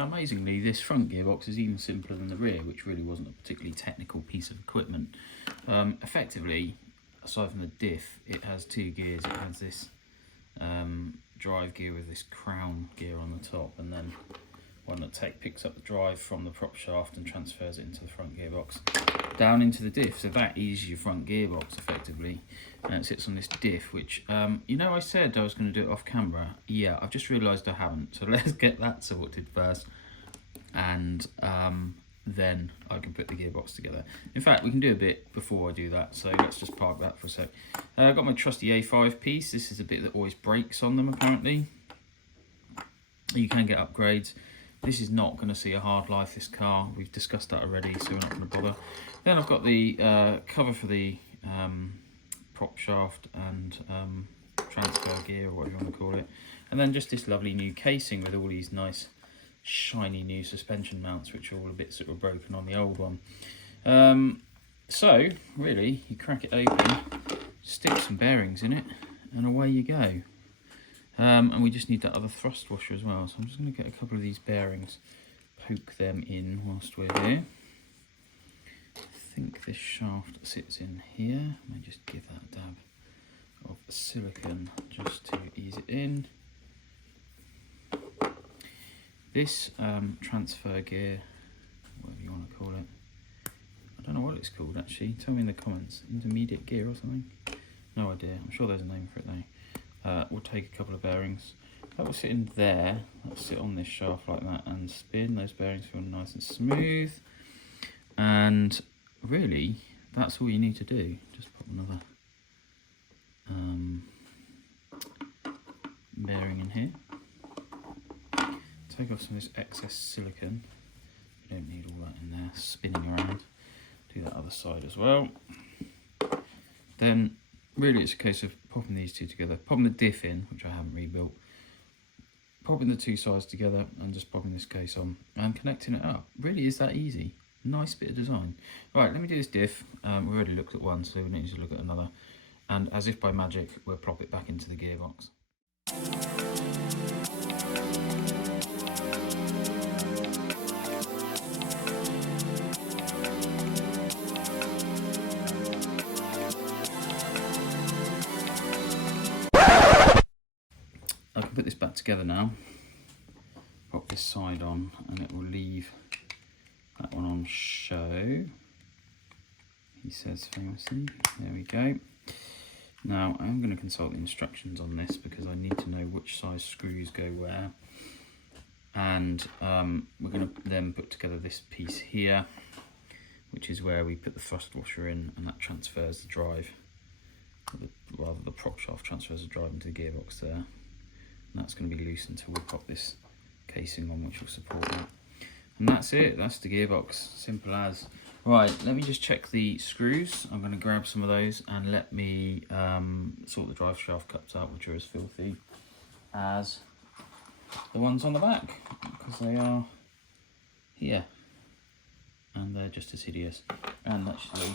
Now, amazingly, this front gearbox is even simpler than the rear, which really wasn't a particularly technical piece of equipment. Effectively, aside from the diff, it has 2 gears. It has this drive gear with this crown gear on the top, and then one that picks up the drive from the prop shaft and transfers it into the front gearbox down into the diff. So that is your front gearbox effectively, and it sits on this diff, which you know, I said I was going to do it off camera. Yeah, I've just realised I haven't, so let's get that sorted first, and then I can put the gearbox together. In fact, we can do a bit before I do that, so let's just park that for a sec. I've got my trusty A5 piece. This is a bit that always breaks on them apparently. You can get upgrades. This is not going to see a hard life, this car. We've discussed that already, so we're not going to bother. Then I've got the cover for the prop shaft and transfer gear, or whatever you want to call it. And then just this lovely new casing with all these nice shiny new suspension mounts, which are all the bits that were broken on the old one. So really, you crack it open, stick some bearings in it, and away you go. And we just need that other thrust washer as well, so I'm just going to get a couple of these bearings, poke them in whilst we're here. I think this shaft sits in here. I may just give that a dab of silicone just to ease it in. This transfer gear, whatever you want to call it, I don't know what it's called actually, tell me in the comments. Intermediate gear or something? No idea, I'm sure there's a name for it though. We'll take a couple of bearings. That will sit in there, that'll sit on this shaft like that and spin. Those bearings feel nice and smooth. And really, that's all you need to do. Just put another bearing in here. Take off some of this excess silicone. You don't need all that in there spinning around. Do that other side as well. Then really it's a case of popping these two together, popping the diff in, which I haven't rebuilt, popping the two sides together and just popping this case on and connecting it up. Really is that easy. Nice bit of design. Right, let me do this diff. We already looked at one, so we need to look at another. And as if by magic, we'll plop it back into the gearbox. I can put this back together now, pop this side on, and it will leave that one on show, he says famously. There we go. Now I'm going to consult the instructions on this because I need to know which size screws go where, and we're going to then put together this piece here, which is where we put the thrust washer in, and that transfers the drive, rather the prop shaft transfers the drive into the gearbox there. And that's going to be loose until we pop this casing on, which will support that. And that's it, that's the gearbox, simple as. Right, let me just check the screws. I'm going to grab some of those and let me sort the drive shaft cups out, which are as filthy as the ones on the back, because they are here. And they're just as hideous. And actually,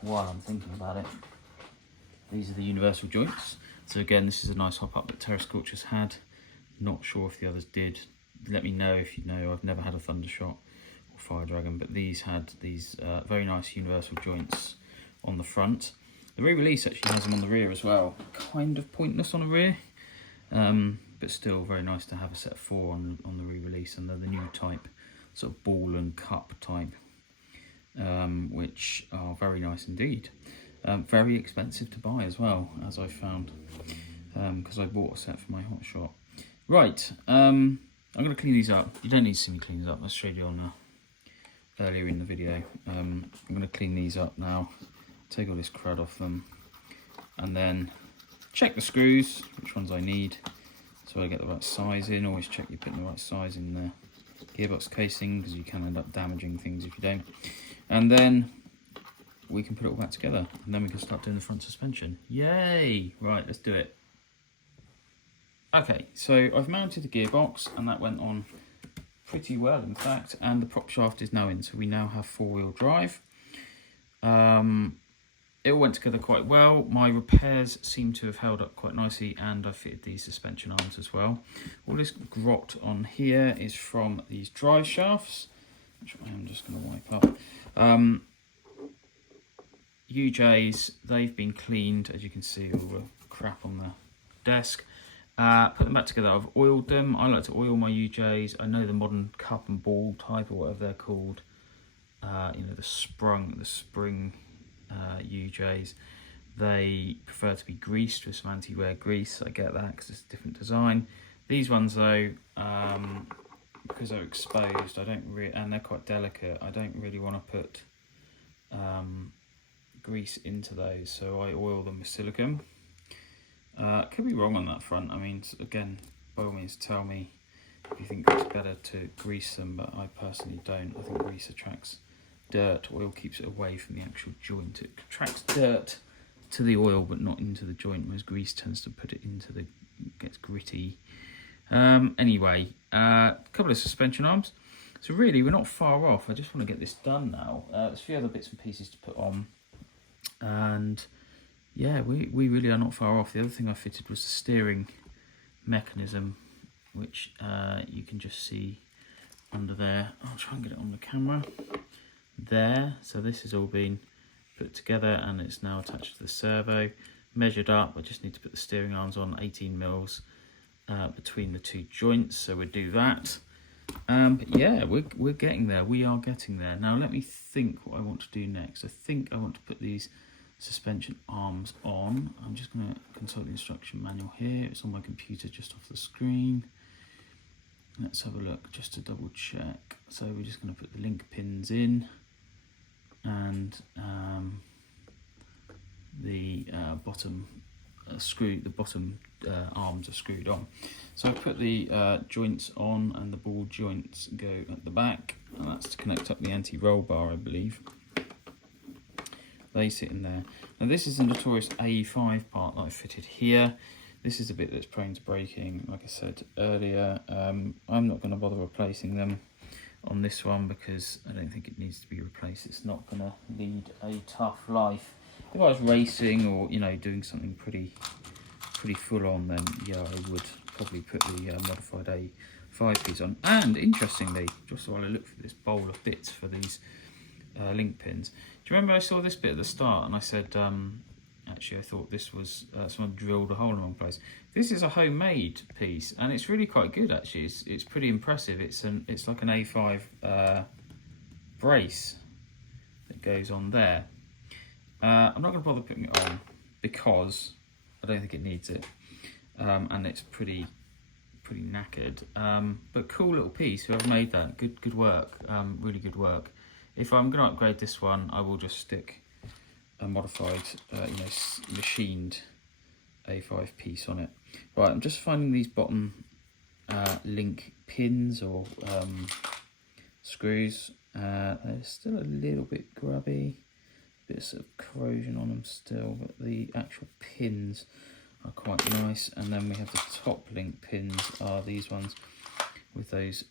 while I'm thinking about it, these are the universal joints. So again, this is a nice hop up that Terra Scorcher's had. Not sure if the others did. Let me know if you know. I've never had a Thundershot or Fire Dragon, but these had these very nice universal joints on the front. The re-release actually has them on the rear as well. Kind of pointless on the rear, but still very nice to have a set of 4 on the re-release, and they're the new type, sort of ball and cup type, which are very nice indeed. Very expensive to buy as well, as I found, because I bought a set for my hot shot. Right, I'm going to clean these up. You don't need to see me clean these up, I showed you on earlier in the video. I'm going to clean these up now, take all this crud off them, and then check the screws, which ones I need, so I get the right size in. Always check you're putting the right size in the gearbox casing, because you can end up damaging things if you don't. And then we can put it all back together, and then we can start doing the front suspension. Yay! Right, let's do it. Okay, so I've mounted the gearbox, and that went on pretty well, in fact, and the prop shaft is now in, so we now have 4-wheel drive. it all went together quite well. My repairs seem to have held up quite nicely, and I fitted these suspension arms as well. All this grot on here is from these drive shafts, which I'm just going to wipe up. UJs, they've been cleaned, as you can see, all the crap on the desk. Put them back together. I've oiled them. I like to oil my UJs. I know the modern cup and ball type, or whatever they're called, you know, the spring UJs, they prefer to be greased with some anti-wear grease. I get that because it's a different design. These ones though, because they're exposed, and they're quite delicate, I don't really want to put grease into those, so I oil them with silicone. Could be wrong on that front. I mean, again, by all means tell me if you think it's better to grease them, but I personally don't. I think grease attracts dirt. Oil keeps it away from the actual joint. It attracts dirt to the oil but not into the joint, whereas grease tends to put it into the, gets gritty. Anyway, a couple of suspension arms. So really we're not far off. I just want to get this done now. There's a few other bits and pieces to put on, and yeah, we really are not far off. The other thing I fitted was the steering mechanism, which you can just see under there. I'll try and get it on the camera there. So this has all been put together and it's now attached to the servo, measured up. I just need to put the steering arms on, 18 mils between the two joints, so we'll do that. But yeah, we're getting there. We are getting there. Now let me think what I want to do next. I think I want to put these suspension arms on. I'm just going to consult the instruction manual here. It's on my computer just off the screen. Let's have a look just to double check. So we're just going to put the link pins in, and the bottom arms are screwed on. So I put the joints on, and the ball joints go at the back, and that's to connect up the anti-roll bar, I believe. They sit in there. Now this is the notorious A5 part that I fitted here. This is the bit that's prone to breaking, like I said earlier. I'm not going to bother replacing them on this one because I don't think it needs to be replaced. It's not going to lead a tough life. If I was racing or, you know, doing something pretty full on, then yeah, I would probably put the modified A5 piece on. And interestingly, just while I look for this bowl of bits for these link pins, do you remember I saw this bit at the start and I said, actually I thought this was someone drilled a hole in one place. This is a homemade piece and it's really quite good actually. It's pretty impressive. It's like an A5 brace that goes on there. I'm not going to bother putting it on because I don't think it needs it, and it's pretty knackered. But cool little piece. Whoever made that, good work. Really good work. If I'm going to upgrade this one, I will just stick a modified, machined A5 piece on it. Right, I'm just finding these bottom link pins or screws. They're still a little bit grubby, bit of corrosion on them still, but the actual pins are quite nice. And then we have the top link pins are these ones with those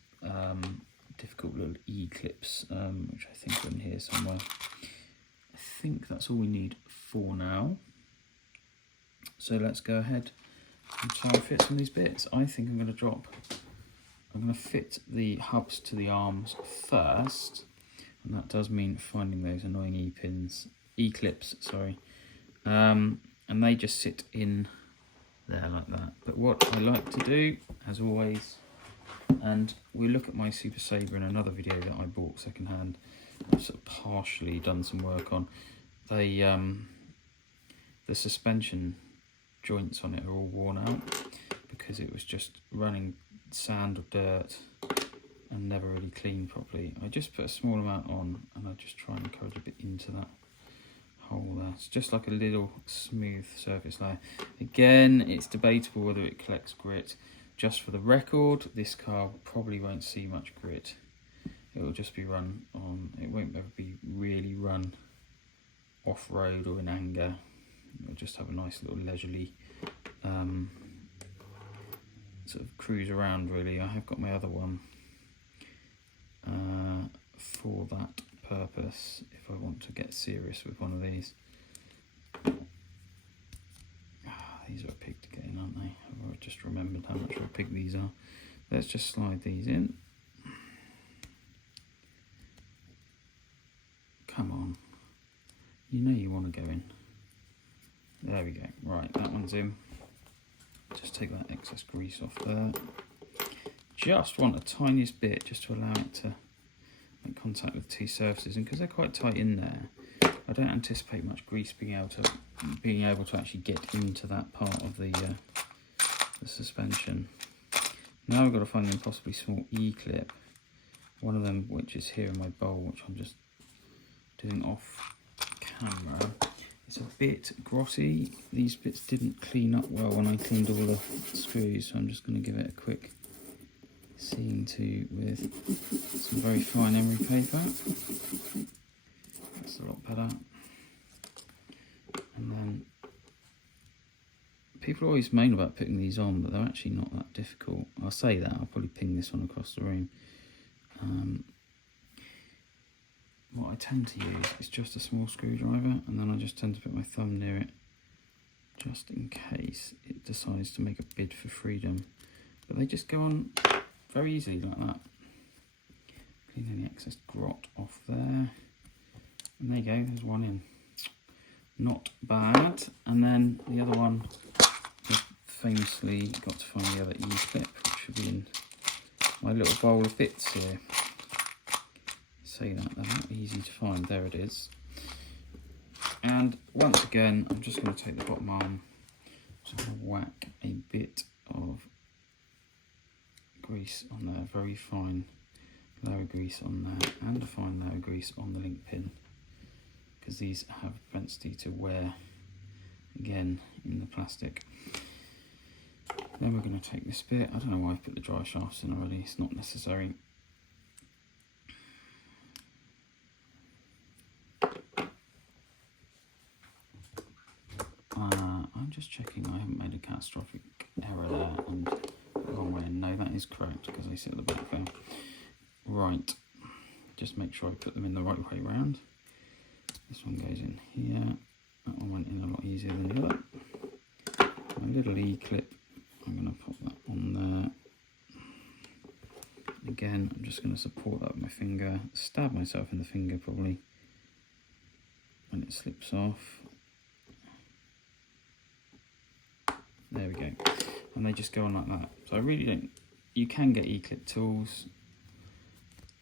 difficult little E-clips, which I think are in here somewhere. I think that's all we need for now. So let's go ahead and try and fit some of these bits. I think I'm going to fit the hubs to the arms first, and that does mean finding those annoying E-clips, sorry. And they just sit in there like that. But what I like to do, as always, and we look at my Super Sabre in another video that I bought secondhand, I've sort of partially done some work on. The suspension joints on it are all worn out because it was just running sand or dirt and never really cleaned properly. I just put a small amount on and I just try and encourage a bit into that hole there. It's just like a little smooth surface layer. Again, it's debatable whether it collects grit. Just for the record, this car probably won't see much grit. It will just be run on, it won't ever be really run off-road or in anger. It'll just have a nice little leisurely sort of cruise around really. I have got my other one for that purpose if I want to get serious with one of these. just remembered how much of a pig these are. Let's just slide these in. Come on. You know you want to go in. There we go. Right, that one's in. Just take that excess grease off there. Just want the tiniest bit just to allow it to make contact with the two surfaces, and because they're quite tight in there, I don't anticipate much grease being able to actually get into that part of the suspension. Now I've got to find an impossibly small E-clip, one of them which is here in my bowl, which I'm just doing off camera. It's a bit grotty. These bits didn't clean up well when I cleaned all the screws, so I'm just going to give it a quick seeing to with some very fine emery paper. That's a lot better. And then people always moan about putting these on, but they're actually not that difficult. I'll say that, I'll probably ping this one across the room. What I tend to use is just a small screwdriver, and then I just tend to put my thumb near it just in case it decides to make a bid for freedom. But they just go on very easily like that. Clean any excess grot off there. And there you go, there's one in. Not bad. And then the other one, I've famously got to find the other E-clip, which should be in my little bowl of bits here. Say that, they're not easy to find. There it is. And once again, I'm just going to take the bottom arm, just going to whack a bit of grease on there, very fine layer of grease on there, and a fine layer of grease on the link pin, because these have a propensity to wear again in the plastic. Then we're going to take this bit. I don't know why I've put the dry shafts in already, it's not necessary. I'm just checking I haven't made a catastrophic error there and the wrong way. No, that is correct because they sit at the back there. Right, just make sure I put them in the right way round. This one goes in here. That one went in a lot easier than the other. My little E-clip, I'm going to pop that on there. Again, I'm just going to support that with my finger, stab myself in the finger probably when it slips off. There we go, and they just go on like that. So I really don't, you can get E-clip tools,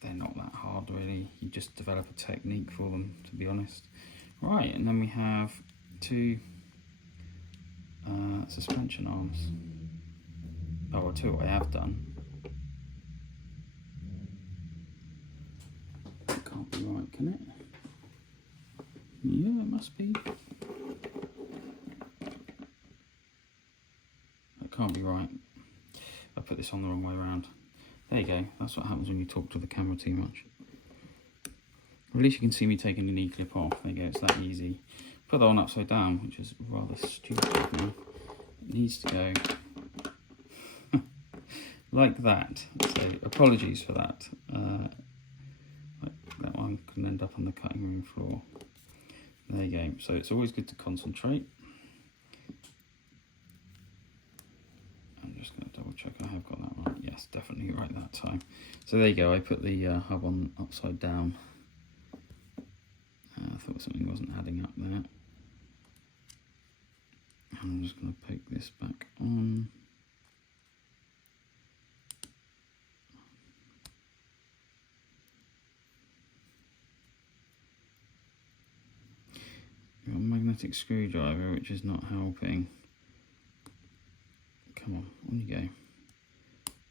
they're not that hard really, you just develop a technique for them, to be honest. Right, and then we have two suspension arms. Oh, I'll tell you what I have done. It can't be right, can it? Yeah, it must be. Can't be right. I put this on the wrong way around. There you go. That's what happens when you talk to the camera too much. Or at least you can see me taking an E-clip off. There you go. It's that easy. Put that on upside down, which is rather stupid of me. It needs to go like that. So apologies for that. That one can end up on the cutting room floor. There you go. So it's always good to concentrate. Just going to double check I have got that right. Yes, definitely right that time. So there you go, I put the hub on upside down. I thought something wasn't adding up there. I'm just going to poke this back on. Got a magnetic screwdriver which is not helping. Come on you go.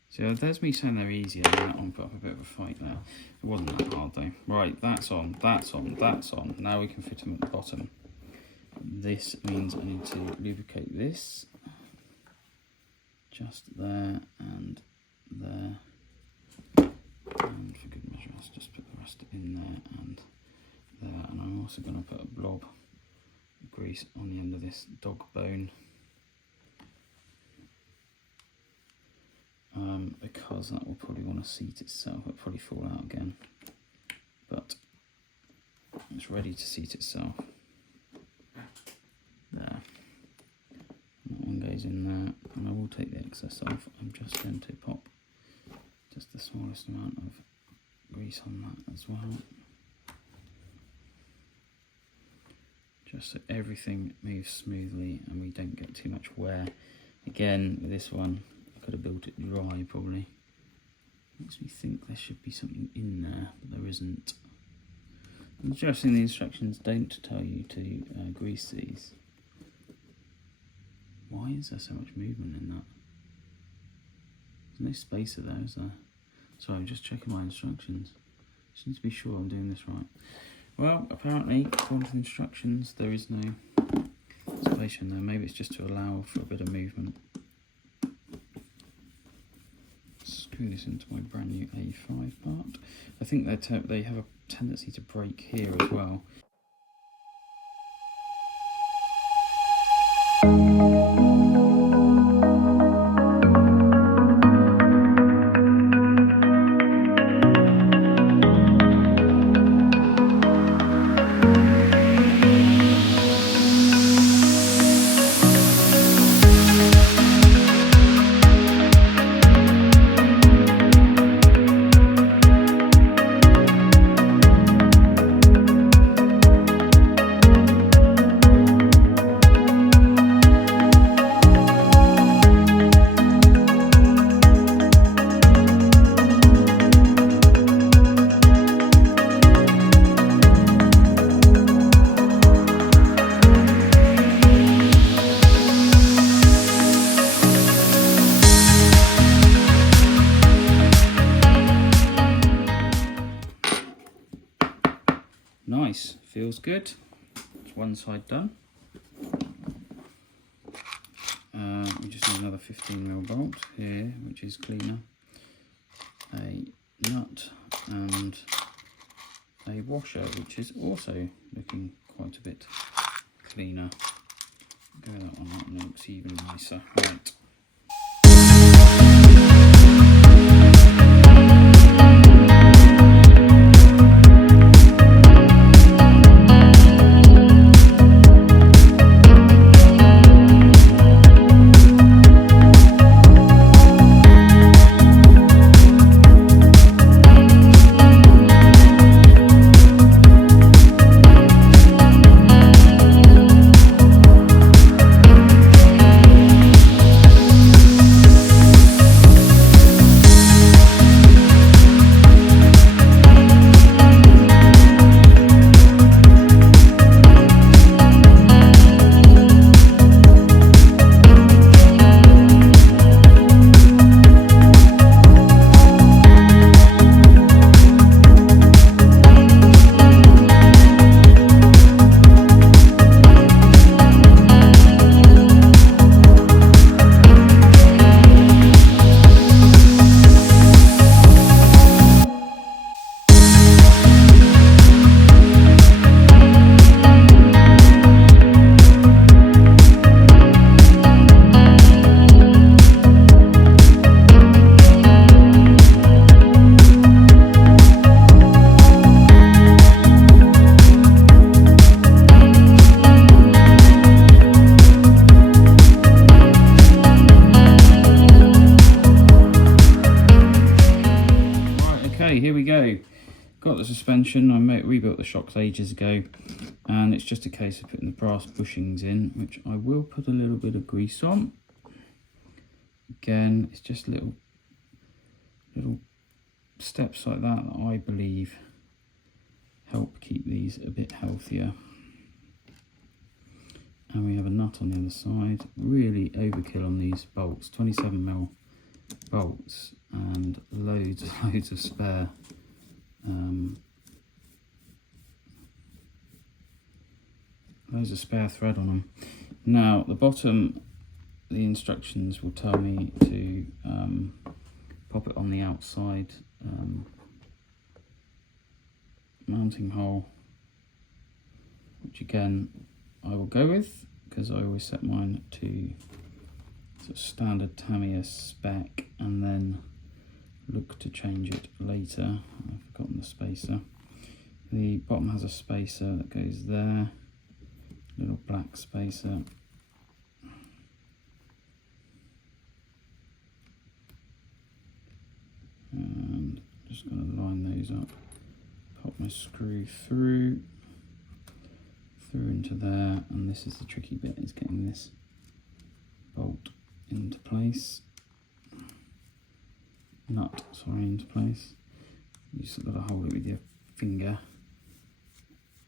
So there's me saying they're easier, and that one put up a bit of a fight there. It wasn't that hard though. Right, that's on, that's on, that's on. Now we can fit them at the bottom. This means I need to lubricate this. Just there and there. And for good measure, let's just put the rest in there and there. And I'm also going to put a blob of grease on the end of this dog bone. Because that will probably want to seat itself. It'll probably fall out again, but it's ready to seat itself. There. And that one goes in there, and I will take the excess of, I'm just going to pop just the smallest amount of grease on that as well. Just so everything moves smoothly and we don't get too much wear. Again, with this one, I could have built it dry probably. Makes me think there should be something in there, but there isn't. I'm stressing the instructions don't tell you to grease these. Why is there so much movement in that? There's no spacer there, is there? Sorry, I'm just checking my instructions. Just need to be sure I'm doing this right. Well, apparently, according to the instructions, there is no spacer in there. Maybe it's just to allow for a bit of movement. Screw this into my brand new A5 part. I think they have a tendency to break here as well. Nice, feels good. It's one side done. We just need another 15mm bolt here, which is cleaner. A nut and a washer, which is also looking quite a bit cleaner. Go that one out and it looks even nicer. Right. Here we go. Got the suspension. I rebuilt the shocks ages ago, and it's just a case of putting the brass bushings in, which I will put a little bit of grease on. Again, it's just little steps like that that I believe help keep these a bit healthier. And we have a nut on the other side. Really overkill on these bolts, 27mm bolts, and loads of spare thread on them. Now the bottom, the instructions will tell me to pop it on the outside mounting hole, which again I will go with because I always set mine to sort of standard Tamiya spec and then look to change it later. I've forgotten the spacer. The bottom has a spacer that goes there, little black spacer. just going to line those up, pop my screw through into there, and this is the tricky bit, is getting this bolt into place, into place. You just got to hold it with your finger,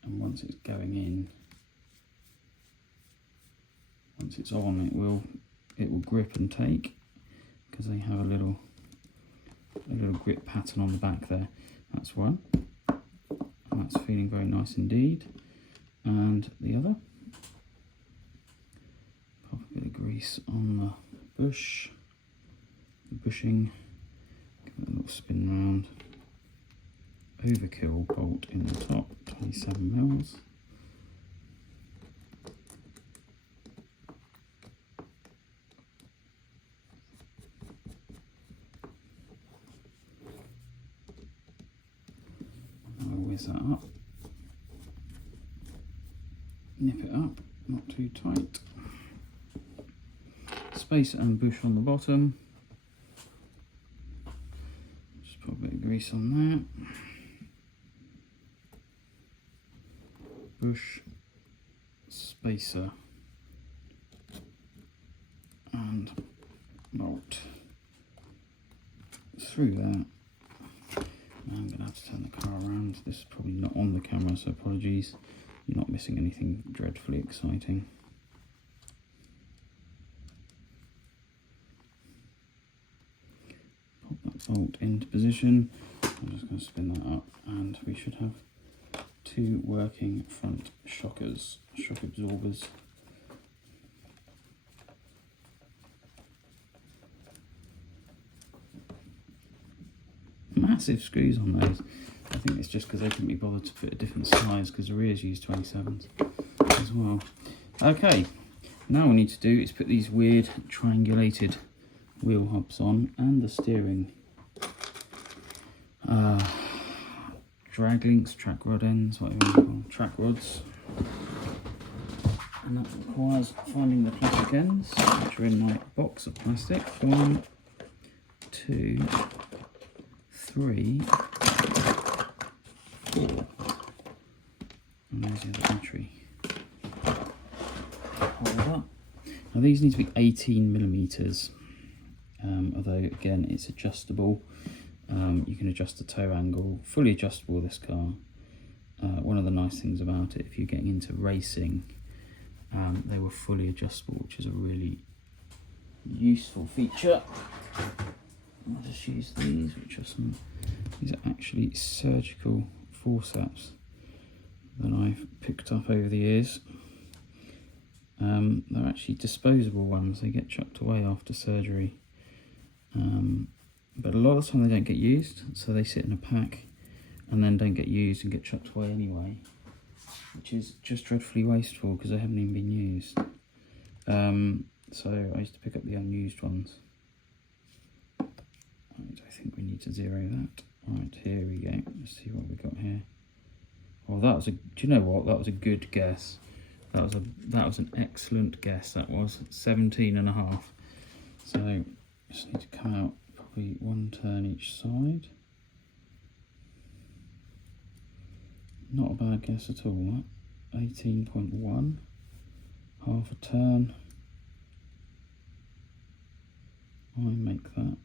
and once it's going in, once it's on, it will grip and take, because they have a little grip pattern on the back there. That's one, and that's feeling very nice indeed. And the other, pop a bit of grease on the bushing, give it a little spin round, overkill bolt in the top, 27 mils. I'll whiz that up. Nip it up, not too tight. Spacer and bush on the bottom. Just put a bit of grease on that. Bush, spacer, and bolt through that. I'm going to have to turn the car around. This is probably not on the camera, so apologies. You're not missing anything dreadfully exciting. Pop that bolt into position. I'm just going to spin that up, and we should have two working front shock absorbers. Massive screws on those. I think it's just because they couldn't be bothered to fit a different size, because the rears use 27s as well. Okay, now what we need to do is put these weird triangulated wheel hubs on, and the steering drag links, track rod ends, whatever you call them, track rods. And that requires finding the plastic ends, which are in my box of plastic. 1, 2, 3, 4. And there's the other battery holder. Now these need to be 18mm, although again it's adjustable. You can adjust the toe angle, fully adjustable this car. One of the nice things about it, if you're getting into racing, they were fully adjustable, which is a really useful feature. I'll just use these, which are these are actually surgical forceps that I've picked up over the years. They're actually disposable ones, they get chucked away after surgery. But a lot of the time they don't get used, so they sit in a pack and then don't get used and get chucked away anyway, which is just dreadfully wasteful because they haven't even been used. So I used to pick up the unused ones. Right, I think we need to zero that. Right, here we go. Let's see what we got here. Oh, that was a. Do you know what? That was a good guess. That was an excellent guess. That was 17.5. So just need to come out probably one turn each side. Not a bad guess at all. That 18.1. Half a turn. I make that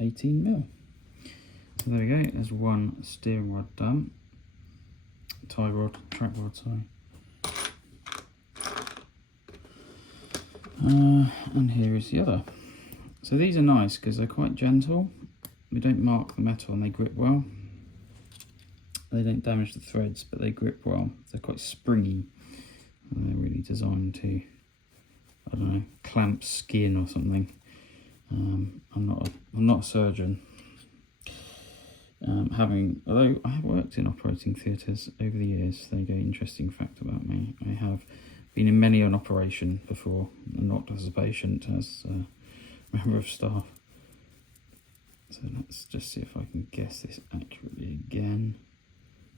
18mm. So there we go, there's one steering rod done. Track rod, sorry. And here is the other. So these are nice because they're quite gentle. They don't mark the metal and they grip well. They don't damage the threads, but they grip well. They're quite springy and they're really designed to, I don't know, clamp skin or something. I'm not a surgeon. Although I have worked in operating theatres over the years, there you go, interesting fact about me. I have been in many an operation before, not as a patient, as a member of staff. So let's just see if I can guess this accurately again.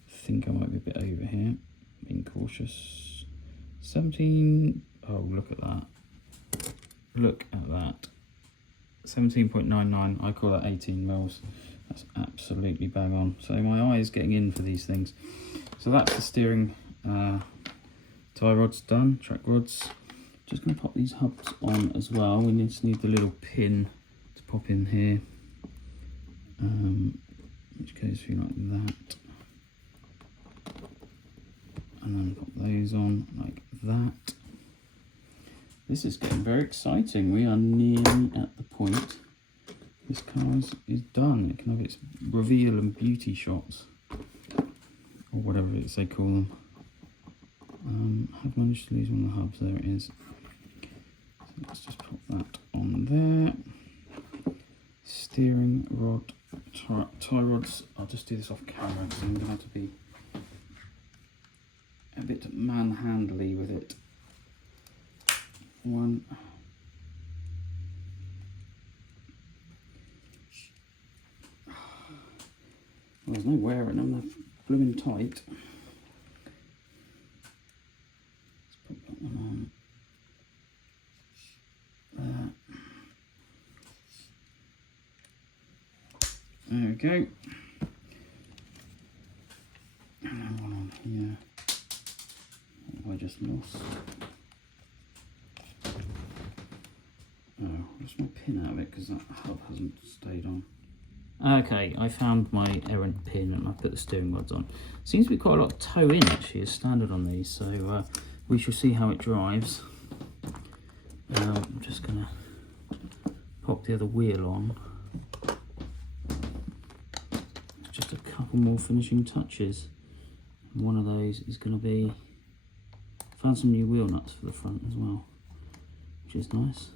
I think I might be a bit over here, being cautious. 17, oh look at that. Look at that. 17.99, I call that 18 mils. That's absolutely bang on. So my eye is getting in for these things. So that's the steering tie rods done, track rods. Just going to pop these hubs on as well. We just need the little pin to pop in here, which goes through like that. And then pop those on like that. This is getting very exciting. We are nearly at the point this car is done. It can have its reveal and beauty shots, or whatever it is they call them. I've managed to lose one of the hubs. There it is. So let's just pop that on there. Steering rod, tie rods. I'll just do this off camera because I'm going to have to be a bit manhandly with it. One. Well, there's no wear in them, they're blooming tight. Let's put that one on. There we go. And then one on here. What have I just lost? Oh, I lost my pin out of it because that hub hasn't stayed on. Okay, I found my errant pin and I put the steering rods on. Seems to be quite a lot of toe in actually as standard on these, so we shall see how it drives. I'm just going to pop the other wheel on. Just a couple more finishing touches. And one of those is going to be, found some new wheel nuts for the front as well, which is nice.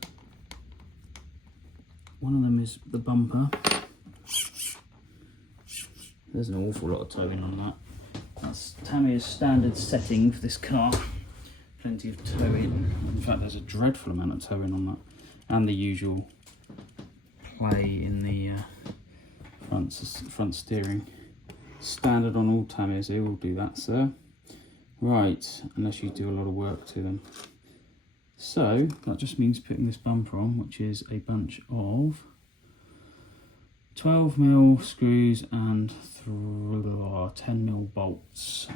One of them is the bumper. There's an awful lot of towing on that. That's Tamiya's standard setting for this car. Plenty of towing. In fact, there's a dreadful amount of towing on that. And the usual play in the front steering. Standard on all Tamiyas, they all do that, sir. Right, unless you do a lot of work to them. So, that just means putting this bumper on, which is a bunch of 12mm screws and 10mm bolts.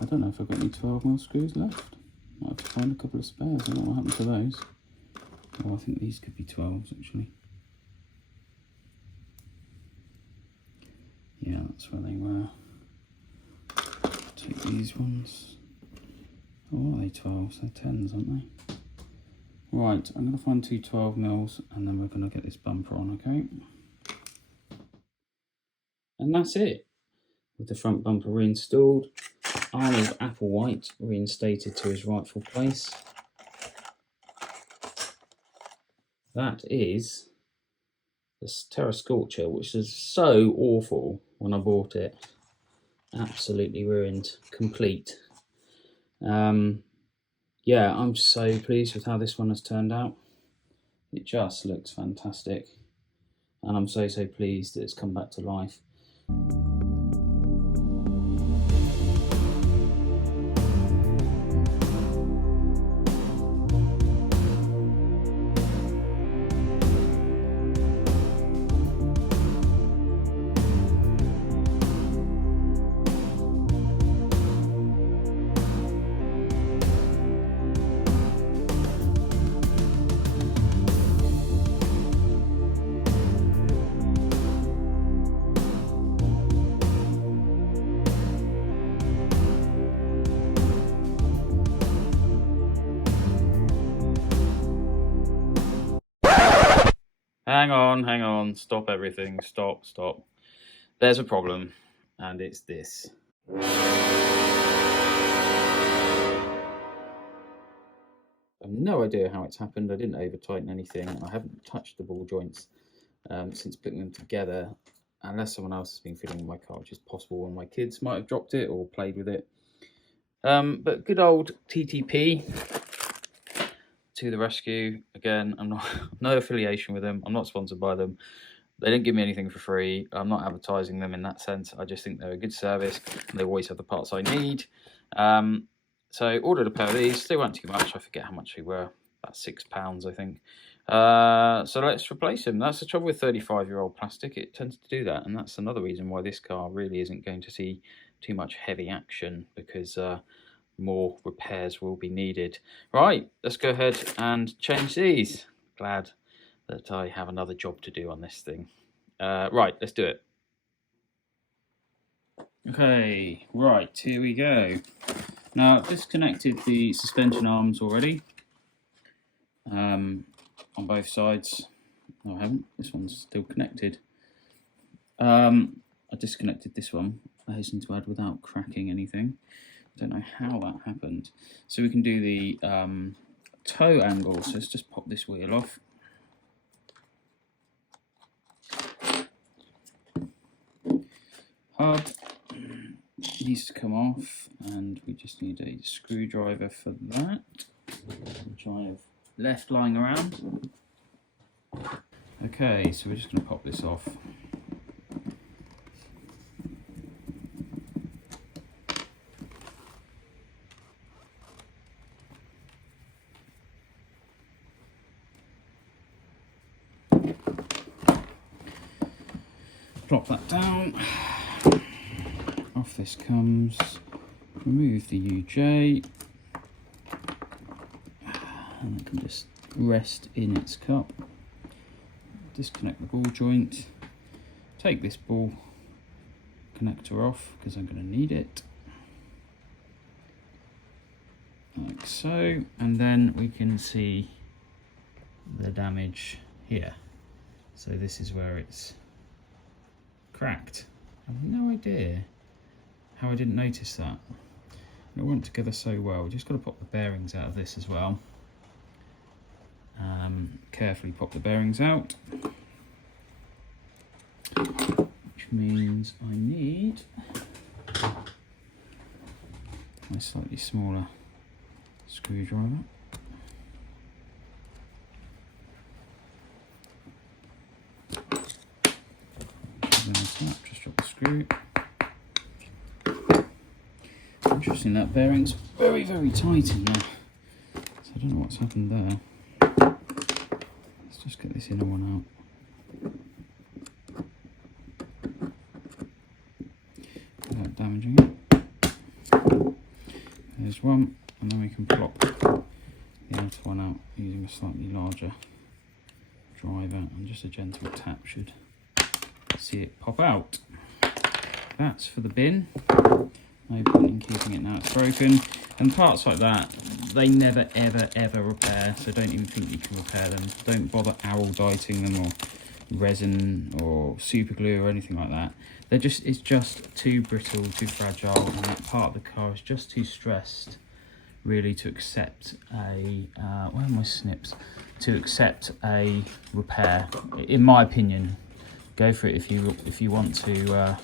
I don't know if I've got any 12mm screws left. Might have to find a couple of spares. I don't know what happened to those. Oh, I think these could be 12s actually. Yeah, that's where they were. Take these ones. Oh, are they 12s? They're 10s, aren't they? Right, I'm going to find two 12mm and then we're going to get this bumper on, okay? And that's it. With the front bumper reinstalled, arm of apple white reinstated to his rightful place. That is the Terra Scorcher, which is so awful when I bought it. Absolutely ruined, complete. Yeah, I'm so pleased with how this one has turned out. It just looks fantastic. And I'm so pleased that it's come back to life. Hang on, stop everything, stop. There's a problem, and it's this. I've no idea how it's happened. I didn't over tighten anything. I haven't touched the ball joints since putting them together, unless someone else has been fiddling with my car, which is possible. One of my kids might have dropped it or played with it. But good old TTP to the rescue. Again, I'm not no affiliation with them. I'm not sponsored by them. They didn't give me anything for free. I'm not advertising them in that sense. I just think they're a good service and they always have the parts I need. So ordered a pair of these. They weren't too much. I forget how much they were. About £6, I think. So let's replace them. That's the trouble with 35-year-old plastic. It tends to do that, and that's another reason why this car really isn't going to see too much heavy action, because more repairs will be needed. Right, let's go ahead and change these. Glad that I have another job to do on this thing. Right, let's do it. Okay, right, here we go. Now, I've disconnected the suspension arms already on both sides. No, I haven't. This one's still connected. I disconnected this one, I hasten to add, without cracking anything. Don't know how that happened. So we can do the toe angle. So let's just pop this wheel off. Hub needs to come off, and we just need a screwdriver for that, which I have left lying around. Okay, so we're just going to pop this off. Drop that down. Off this comes. Remove the UJ, and it can just rest in its cup. Disconnect the ball joint. Take this ball connector off because I'm going to need it. Like so, and then we can see the damage here. So this is where it's cracked. I have no idea how I didn't notice that. It went together so well. Just got to pop the bearings out of this as well. Carefully pop the bearings out, which means I need my slightly smaller screwdriver. Just drop the screw. Interesting, that bearing's very, very tight in there. So I don't know what's happened there. Let's just get this inner one out without damaging it. There's one, and then we can plop the outer one out using a slightly larger driver, and just a gentle tap should see it pop out. That's for the bin. No point in keeping it now it's broken. And parts like that, they never ever ever repair, so don't even think you can repair them. Don't bother aralditing them or resin or super glue or anything like that. It's just too brittle, too fragile, and that part of the car is just too stressed really to accept a where are my snips? To accept a repair. In my opinion, go for it if you want to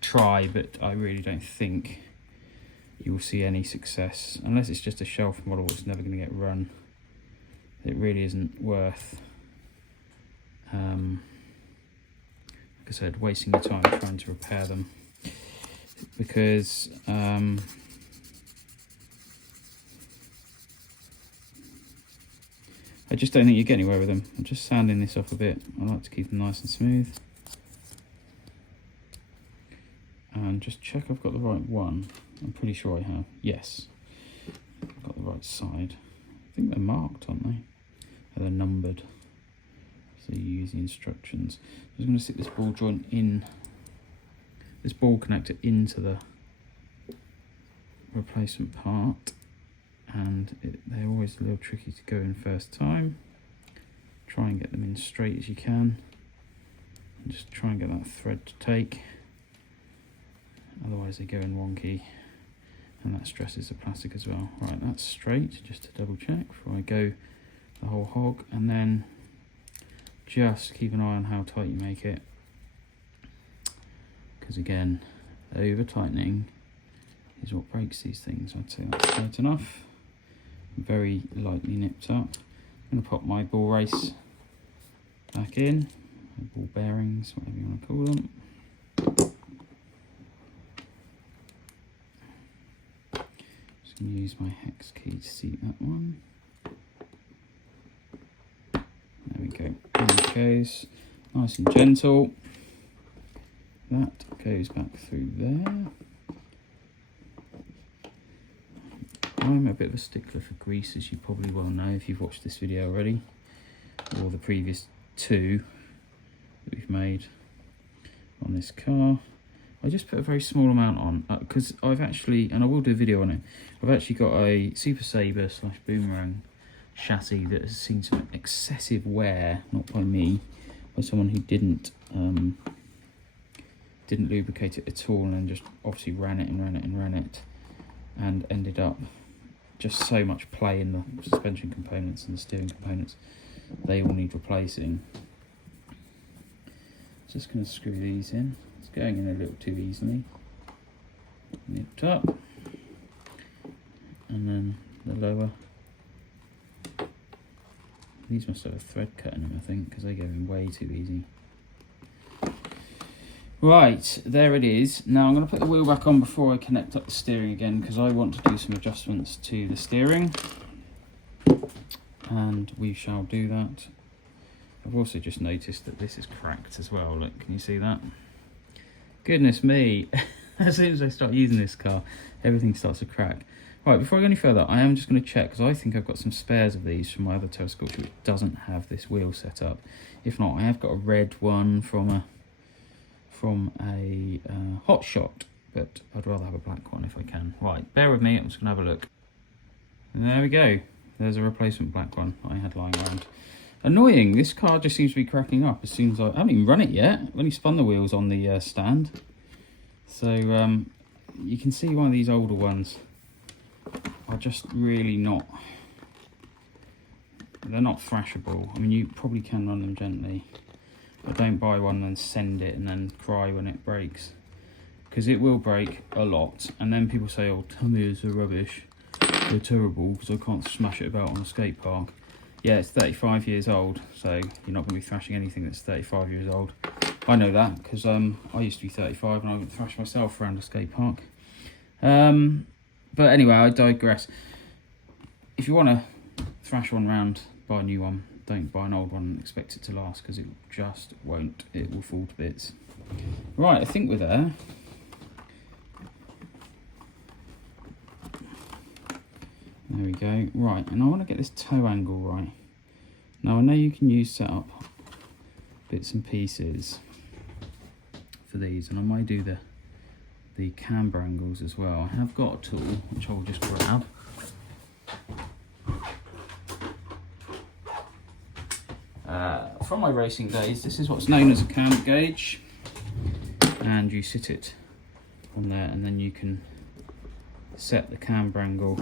try, but I really don't think you will see any success unless it's just a shelf model that's never going to get run. It really isn't worth, like I said, wasting your time trying to repair them, because I just don't think you get anywhere with them. I'm just sanding this off a bit. I like to keep them nice and smooth. And just check I've got the right one. I'm pretty sure I have. Yes, I've got the right side. I think they're marked, aren't they? They're numbered. So you use the instructions. I'm just going to stick this ball joint in, this ball connector into the replacement part. And they're always a little tricky to go in first time. Try and get them in straight as you can. And just try and get that thread to take. Otherwise they go in wonky, and that stresses the plastic as well. Right, that's straight, just to double check before I go the whole hog, and then just keep an eye on how tight you make it, because again, over tightening is what breaks these things. I'd say that's tight enough, very lightly nipped up. I'm going to pop my ball race back in, my ball bearings, whatever you want to call them. Use my hex key to seat that one. that goes nice and gentle. That goes back through there. I'm a bit of a stickler for grease, as you probably well know if you've watched this video already, or the previous two that we've made on this car. I just put a very small amount on because I've actually, and I will do a video on it, I've actually got a Super Sabre / Boomerang chassis that has seen some excessive wear, not by me, by someone who didn't lubricate it at all, and then just obviously ran it, and ended up just so much play in the suspension components and the steering components. They all need replacing. Just going to screw these in. It's going in a little too easily. Nipped up, and then the lower. These must have a thread cut in them, I think, because they go in way too easy. Right, there it is. Now I'm going to put the wheel back on before I connect up the steering again, because I want to do some adjustments to the steering, and we shall do that. I've also just noticed that this is cracked as well. Look, can you see that? Goodness me. As soon as I start using this car, everything starts to crack. Right, before I go any further, I am just going to check, because I think I've got some spares of these from my other Terra Scorcher which doesn't have this wheel set up. If not, I have got a red one from a Hot Shot, but I'd rather have a black one if I can. Right, bear with me, I'm just going to have a look. And there we go. There's a replacement black one I had lying around. Annoying, this car just seems to be cracking up as soon as I haven't even run it yet. I've only spun the wheels on the stand. So you can see one of these older ones are just really not, they're not thrashable. I mean, you probably can run them gently, but don't buy one and then send it and then cry when it breaks, because it will break a lot. And then people say, oh, Tamiyas are rubbish, they're terrible because I can't smash it about on a skate park. Yeah, it's 35 years old, so you're not going to be thrashing anything that's 35 years old. I know that because I used to be 35 and I would thrash myself around a skate park. But anyway, I digress. If you want to thrash one round, buy a new one. Don't buy an old one and expect it to last, because it just won't. It will fall to bits. Right, I think we're there. There we go. Right, and I want to get this toe angle right. Now I know you can use setup bits and pieces for these, and I might do the camber angles as well. I have got a tool which I'll just grab. From my racing days, this is what's known as a camber gauge, and you sit it on there, and then you can set the camber angle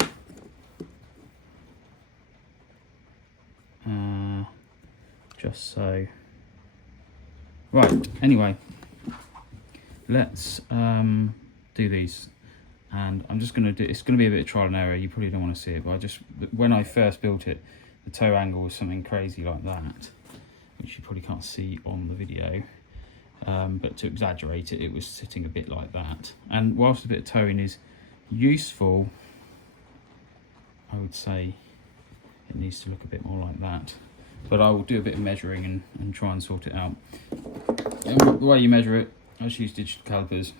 just so. Right, anyway, let's do these, and I'm just going to do, it's going to be a bit of trial and error. You probably don't want to see it, but when I first built it, the toe angle was something crazy like that, which you probably can't see on the video, but to exaggerate it, it was sitting a bit like that. And whilst a bit of towing is useful, I would say it needs to look a bit more like that. But I will do a bit of measuring and try and sort it out. And the way you measure it, I just use digital calipers.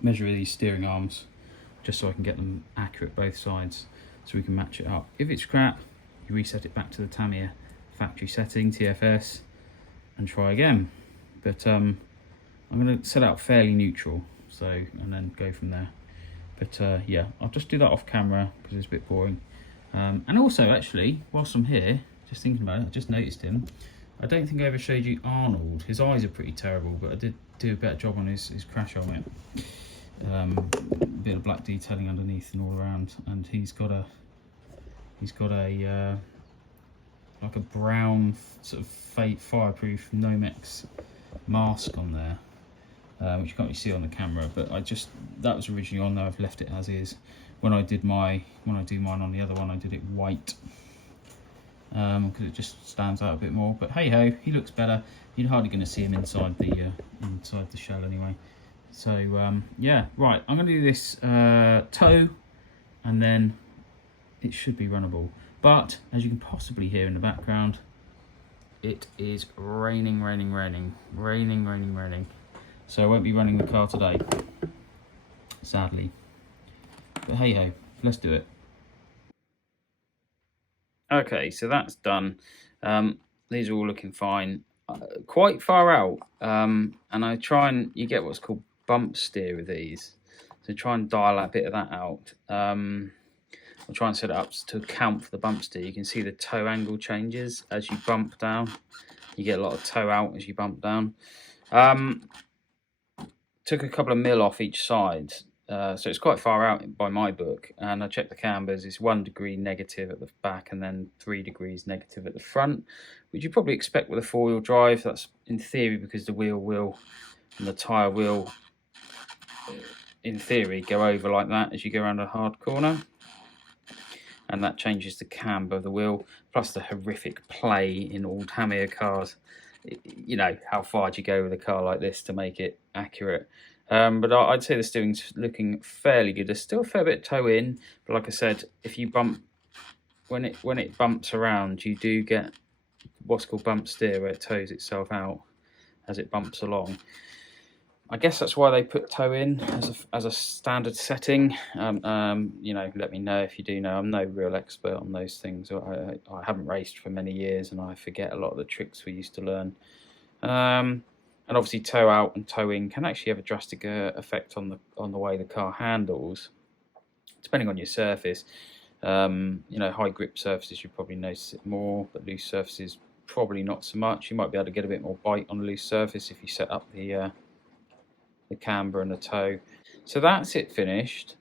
Measure these steering arms just so I can get them accurate both sides, so we can match it up. If it's crap, you reset it back to the Tamiya factory setting, TFS, and try again. But I'm going to set out fairly neutral, so, and then go from there. But yeah, I'll just do that off camera because it's a bit boring. And also, actually, whilst I'm here, just thinking about it, I just noticed him. I don't think I ever showed you Arnold. His eyes are pretty terrible, but I did do a better job on his crash helmet. A bit of black detailing underneath and all around, and he's got a like a brown sort of fireproof Nomex mask on there, which you can't really see on the camera, but that was originally on there. I've left it as is. When I do mine on the other one, I did it white, because it just stands out a bit more. But hey ho, he looks better. You're hardly going to see him inside the shell anyway. So yeah, right, I'm going to do this toe, and then it should be runnable. But as you can possibly hear in the background, it is raining. So I won't be running the car today, sadly. But hey ho, let's do it. Okay, so that's done. These are all looking fine. Quite far out, and you get what's called bump steer with these. So try and dial a bit of that out. I'll try and set it up to account for the bump steer. You can see the toe angle changes as you bump down. You get a lot of toe out as you bump down. Took a couple of mil off each side, so it's quite far out by my book. And I checked the cambers. It's 1 degree negative at the back and then 3 degrees negative at the front, which you probably expect with a 4-wheel drive. That's in theory because the wheel and the tyre will, in theory, go over like that as you go around a hard corner. And that changes the camber of the wheel, plus the horrific play in all Tamiya cars. You know, how far do you go with a car like this to make it accurate? But I'd say the steering's looking fairly good. There's still a fair bit of toe in, but like I said, if you bump, when it bumps around, you do get what's called bump steer, where it toes itself out as it bumps along. I guess that's why they put toe in as a standard setting. You know, let me know if you do know. I'm no real expert on those things. I haven't raced for many years, and I forget a lot of the tricks we used to learn. And obviously, toe out and toe in can actually have a drastic effect on the way the car handles, depending on your surface. You know, high grip surfaces you probably notice it more, but loose surfaces probably not so much. You might be able to get a bit more bite on a loose surface if you set up the camber and the toe. So that's it finished.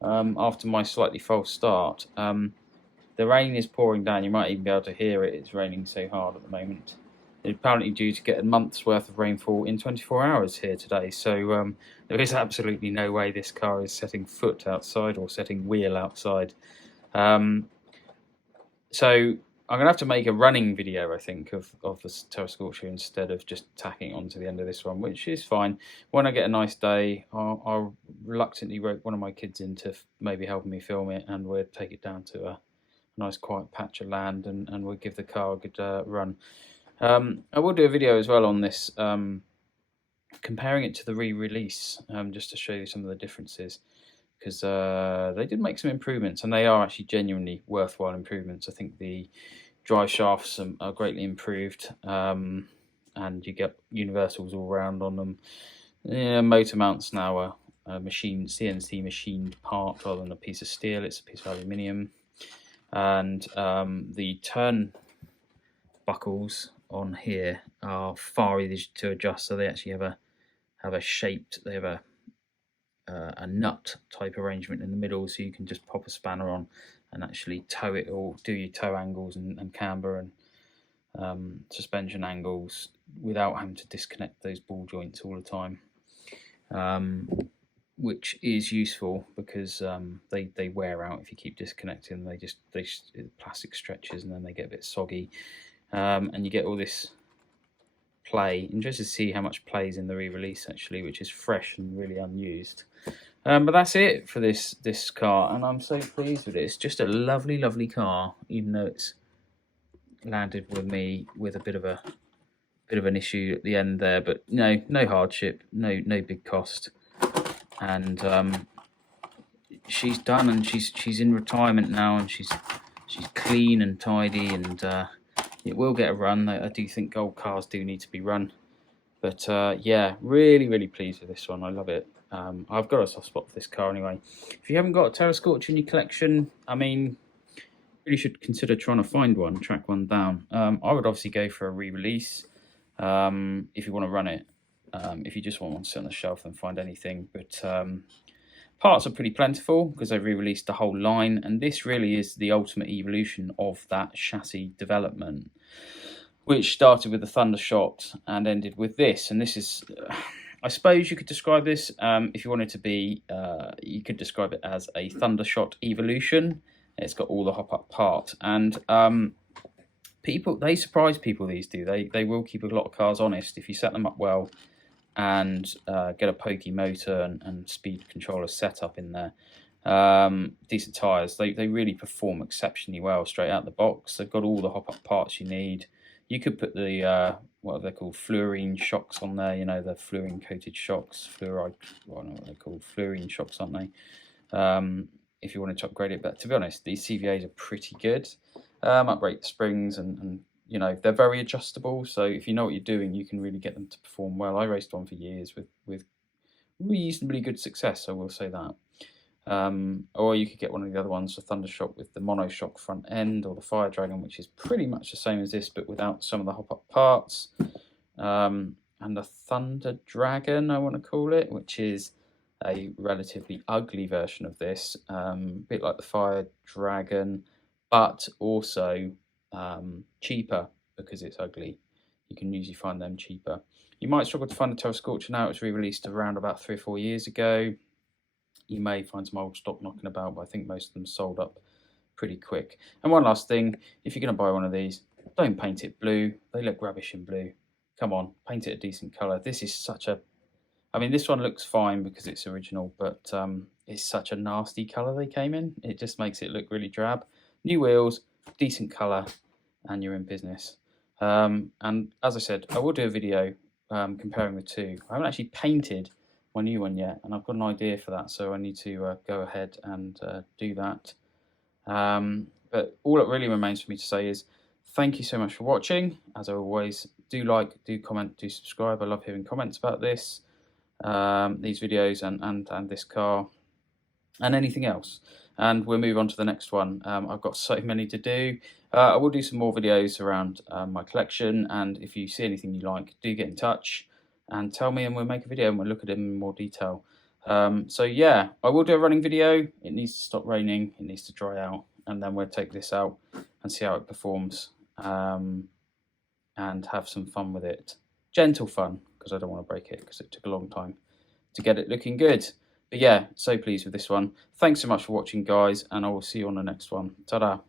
After my slightly false start, the rain is pouring down. You might even be able to hear it. It's raining so hard at the moment. It's apparently due to get a month's worth of rainfall in 24 hours here today. So there is absolutely no way this car is setting foot outside or setting wheel outside. So I'm going to have to make a running video, I think, of the Terra Scorcher instead of just tacking it onto the end of this one, which is fine. When I get a nice day, I'll reluctantly rope one of my kids in to maybe helping me film it, and we'll take it down to a nice quiet patch of land, and we'll give the car a good run. I will do a video as well on this, comparing it to the re-release, just to show you some of the differences. Because they did make some improvements, and they are actually genuinely worthwhile improvements. I think the drive shafts are greatly improved, and you get universals all round on them. Motor mounts now are a CNC machined part rather than a piece of steel. It's a piece of aluminium, and the turn buckles on here are far easier to adjust. So they actually have a shaped. They have a nut type arrangement in the middle, so you can just pop a spanner on and actually tow it, or do your toe angles and camber and suspension angles without having to disconnect those ball joints all the time, which is useful because they wear out if you keep disconnecting. The plastic stretches and then they get a bit soggy, and you get all this play. Interested to see how much plays in the re-release actually, which is fresh and really unused. But that's it for this car, and I'm so pleased with it. It's just a lovely car, even though it's landed with me with a bit of an issue at the end there. But no hardship, no big cost, and she's done, and she's in retirement now, and she's clean and tidy, and it will get a run. I do think old cars do need to be run. But yeah, really pleased with this one. I love it. I've got a soft spot for this car anyway. If you haven't got a Terra Scorcher in your collection, I mean, really should consider trying to find one, track one down. I would obviously go for a re-release if you want to run it. If you just want one to sit on the shelf and find anything. But parts are pretty plentiful because they've re-released the whole line, and this really is the ultimate evolution of that chassis development, which started with the Thundershot and ended with this. And this is, I suppose you could describe this, if you wanted to be, you could describe it as a Thundershot evolution. It's got all the hop-up part, and they surprise people, these do. They will keep a lot of cars honest if you set them up well and get a pokey motor and speed controller setup in there. Decent tyres, they really perform exceptionally well straight out the box. They've got all the hop-up parts you need. You could put the what are they called, fluorine shocks on there, you know, the fluorine coated shocks, fluoride, well, I don't know what they're called, fluorine shocks, aren't they? If you wanted to upgrade it, but to be honest, these CVAs are pretty good. Uprate the springs, and you know, they're very adjustable, so if you know what you're doing, you can really get them to perform well. I raced one for years with reasonably good success, I will say that. Or you could get one of the other ones, the Thundershock with the monoshock front end, or the Fire Dragon, which is pretty much the same as this but without some of the hop-up parts. And the Thunder Dragon, I want to call it, which is a relatively ugly version of this, a bit like the Fire Dragon, but also cheaper because it's ugly. You can usually find them cheaper. You might struggle to find a Terra Scorcher now. It was re-released around about 3 or 4 years ago. You may find some old stock knocking about, but I think most of them sold up pretty quick. And one last thing, if you're going to buy one of these, don't paint it blue. They look rubbish in blue. Come on, paint it a decent colour. This is such a... I mean, this one looks fine because it's original, but it's such a nasty colour they came in. It just makes it look really drab. New wheels, decent colour, and you're in business. And as I said, I will do a video comparing the two. I haven't actually painted my new one yet, and I've got an idea for that, so I need to go ahead and do that. But all that really remains for me to say is thank you so much for watching. As always, do like, do comment, do subscribe. I love hearing comments about this, these videos, and this car, and anything else. And we'll move on to the next one. I've got so many to do. I will do some more videos around my collection, and if you see anything you like, do get in touch and tell me, and we'll make a video and we'll look at it in more detail. So yeah, I will do a running video. It needs to stop raining, it needs to dry out, and then we'll take this out and see how it performs, and have some fun with it. Gentle fun, because I don't want to break it, because it took a long time to get it looking good. But yeah, so pleased with this one. Thanks so much for watching, guys, and I will see you on the next one. Ta-da.